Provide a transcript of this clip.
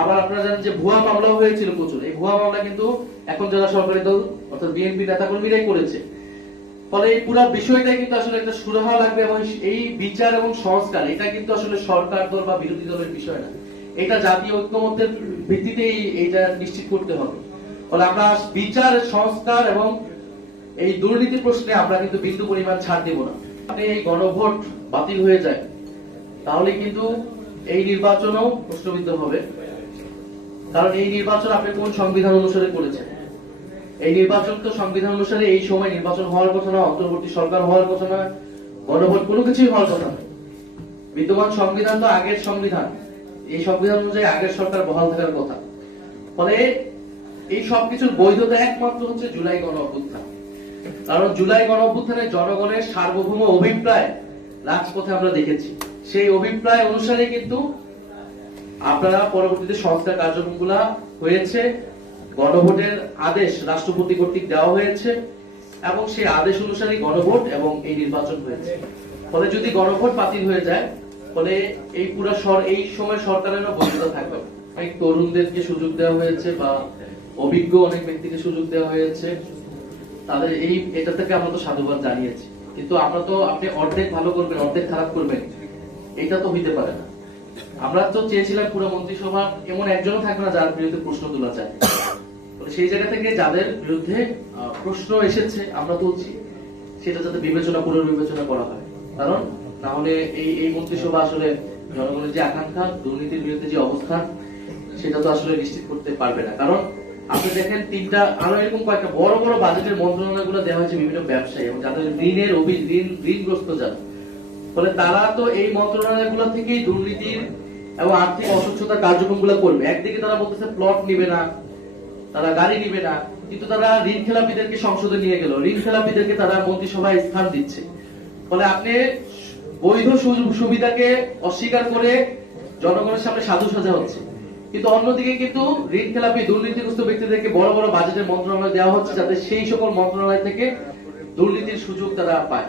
আবার আপনারা জানেন যে ভুয়া মামলাও হয়েছিল প্রচুর। এই ভুয়া মামলা কিন্তু এখন যারা সরকারি দল অর্থাৎ বিএনপি নেতাকর্মীরাই করেছে। ফলে এই পুরো বিষয়টাই কিন্তু আসলে একটা সুরাহা লাগবে এবং এই বিচার এবং সংস্কার এটা কিন্তু আসলে সরকার দল বা বিরোধী দলের বিষয় না, এটা জাতীয় ঐক্যমত্যের ভিত্তিতেই এটা নিশ্চিত করতে হবে। ফলে আমরা বিচার সংস্কার এবং এই দুর্নীতি প্রশ্নে আমরা কিন্তু বিন্দু পরিমাণ ছাড় দেব না। আপনি এই গণভোট বাতিল হয়ে যায় তাহলে কিন্তু এই নির্বাচনও প্রশ্নবিদ্ধ হবে, কারণ এই নির্বাচন আপনি কোন সংবিধান অনুসারে করেছেন? এই নির্বাচন তো সংবিধান অনুসারে এই সময় নির্বাচন হওয়ার কথা না, অন্তর্বর্তী সরকার হওয়ার কথা না, গণভোট কোনো কিছুই হওয়ার কথা না। বিদ্যমান সংবিধান তো আগের সংবিধান, এই সংবিধান অনুযায়ী আগের সরকার বহাল থাকার কথা। ফলে এই সবকিছুর বৈধতা একমাত্র হচ্ছে জুলাই গণ অভ্যুত্থান। কারণ জুলাই গণ অভ্যুত্থানে জনগণের সার্বভৌম অভিপ্রায় রাজপথে আমরা দেখেছি, সেই অভিপ্রায় অনুসারে কিন্তু আপনারা পরবর্তীতে সংস্কার কার্যক্রমগুলা হয়েছে। গণভোটের আদেশ রাষ্ট্রপতি কর্তৃক দেওয়া হয়েছে এবং সেই আদেশ অনুসারে গণভোট এবং এই নির্বাচন হয়েছে। ফলে যদি গণভোট বাতিল হয়ে যায় ফলে এই পুরো এই সময় সরকারেরও বৈধতা থাকবে। অনেক তরুণদেরকে সুযোগ দেওয়া হয়েছে বা অভিজ্ঞ অনেক ব্যক্তিকে সুযোগ দেওয়া হয়েছে, তাদের এটা থেকে আমরা তো সাধুবাদ জানিয়েছি। কিন্তু আমরা তো আপনি অর্ধেক ভালো করবেন অর্ধেক খারাপ করবেন, এটা তো হইতে পারে না। আমরা তো চেয়েছিলাম পুরো মন্ত্রিসভা এমন একজনও থাকবে না যার বিরুদ্ধে প্রশ্ন তোলা যায়। সেই জায়গা থেকে যাদের বিরুদ্ধে প্রশ্ন এসেছে আমরা তুলছি, সেটা যাতে পুনর্বিবেচনা করা হয়। কারণ না হলে এই মন্ত্রিসভা আসলে জনগণের যে আকাঙ্ক্ষা, দুর্নীতির বিরুদ্ধে যে অবস্থান, সেটা তো আসলে নিশ্চিত করতে পারবে না। কারণ আপনি দেখেন আরো এরকম কয়েকটা বড় বড় বাজেটের মন্ত্রণালয়গুলো দেওয়া হয়েছে বিভিন্ন ব্যবসায়ী এবং যাদের ঋণগ্রস্ত যারা। ফলে তারা তো এই মন্ত্রণালয়গুলো থেকেই দুর্নীতির এবং আর্থিক অস্বচ্ছতার কার্যক্রমগুলো করবে। একদিকে তারা বলতেছে প্লট নিবে না, তারা গাড়ি নিবে না, কিন্তু তারা ঋণ খেলাপিদেরকে সংসদে নিয়ে গেল, ঋণ খেলাপিদেরকে তারা মন্ত্রিসভায় স্থান দিচ্ছে। ফলে আপনি বৈধ সুবিধাকে অস্বীকার করে জনগণের সামনে সাধু সাজা হচ্ছে, কিন্তু অন্যদিকে কিন্তু ঋণ খেলাপি দুর্নীতিগ্রস্ত ব্যক্তিদেরকে বড় বড় বাজেটের মন্ত্রণালয় দেওয়া হচ্ছে যাতে সেই সকল মন্ত্রণালয় থেকে দুর্নীতির সুযোগ তারা পায়।